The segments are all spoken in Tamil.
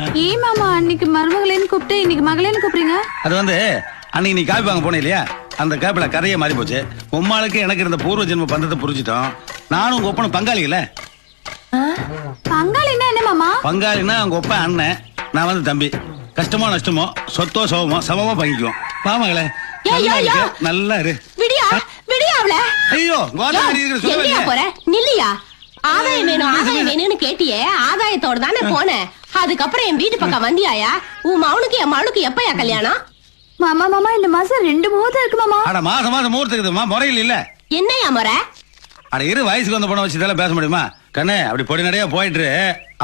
ஏன் மாமா அன்னைக்கு மருமகளேன்னு கூப்பிட்டு இன்னைக்கு மகளேன்னு கூப்பிடுறீங்க? அது வந்து அன்னைக்கு நீ காப்பி வாங்க போனே இல்லையா, அந்த காப்பில கதையே மாறி போச்சு. உம்மாளுக்கு எனக்கு இருந்த பூர்வ ஜென்ம பந்தத்தை புரிஞ்சிட்டோம். நானும் உங்க ஒப்பனும் பங்காளி இல்ல. பங்காளின்னா என்ன மாமா? பங்காளின்னா உங்க ஒப்ப அண்ணன், நான் வந்து தம்பி. கஷ்டமோ நஷ்டமோ சொத்தோ சோகமோ சமமா பங்கிக்குவோம். பாமங்களே நல்லா இரு. விடியா விடியா அவள. ஐயோ எங்கயா போற? நில்லியா. ஆதாயம் வேணும்னு கேட்டியே, ஆதாயத்தோட தானே போனேன். அதுக்கப்புறம் என் வீட்டு பக்கம் வந்தியாயா? உன் மவனுக்கு என் மவனுக்கு எப்பயா கல்யாணம்? மாமா மாமா இந்த மாசம் 2 முகூர்த்தம் இருக்கு மாமா. அட மாசம் மாசம் முகூர்த்தம் இருக்குதுமா, முறையில் இல்ல. என்னையா முறை? அட இரு, வயசுக்கு வந்த பொண்ணை வச்சு இதெல்லாம் பேச முடியுமா? கண்ணே அப்படி பொடி நடையா போயிட்டு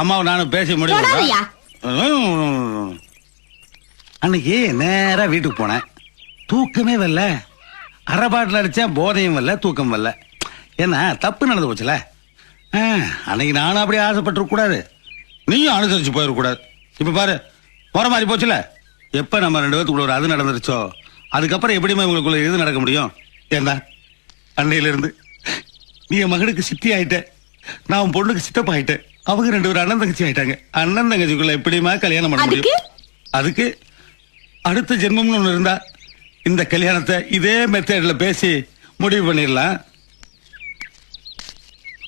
அம்மாவும் நானும் பேசி முடியும். அன்னைக்கு நேரா வீட்டுக்கு போனேன். தூக்கமே வரல. அரை பாட்டில் அடிச்சேன், போதையும் வரல, தூக்கம் வரல. என்ன தப்பு நடந்து போச்சுல. அன்னைக்கு நானும் அப்படியே ஆசைப்பட்டு கூடாது, நீயும் அனுசரிச்சு போயிடக்கூடாது. இப்ப பாரு முறை மாறி போச்சுல. எப்ப நம்ம 2 பேத்துக்குள்ள ஒரு அது நடந்துருச்சோ, அதுக்கப்புறம் எப்படியுமே உங்களுக்குள்ள இது நடக்க முடியும்? ஏண்டா அன்னையில இருந்து நீ என் மகனுக்கு சித்தி ஆயிட்ட, நான் உன் பொண்ணுக்கு சித்தப்பா ஆயிட்டேன். அவங்க 2 பேரும் அண்ணன் தங்கச்சி ஆயிட்டாங்க. அண்ணன் தங்கச்சிக்குள்ள எப்படியுமா கல்யாணம் பண்ண முடியும்? அதுக்கு அடுத்த ஜென்மம்னு ஒண்ணு இருந்தா இந்த கல்யாணத்தை இதே மெத்தட்ல பேசி முடிவு பண்ணிடலாம்.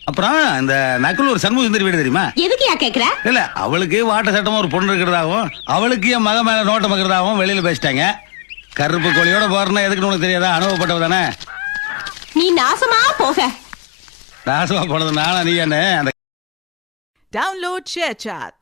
அப்புறம் இந்த நக்கலூர் சண்முக சுந்தரி வீடு தெரியுமா? எதுக்குயா கேக்குற? இல்ல, அவளுக்கு வாட்ட சட்டமா ஒரு பொண்ணு இருக்கிறதாகவும் அவளுக்கு என் மக மேல நோட்டம் இருக்கிறதாகவும் வெளியில பேசிட்டாங்க. கருப்பு கோழியோட போறேன்னா எதுக்குன்னு உனக்கு தெரியாதா? அனுபவப்பட்டவ தானே நீ. நாசமா போக. நாசமா போனது நானா நீ? என்ன அந்த Download ShareChat.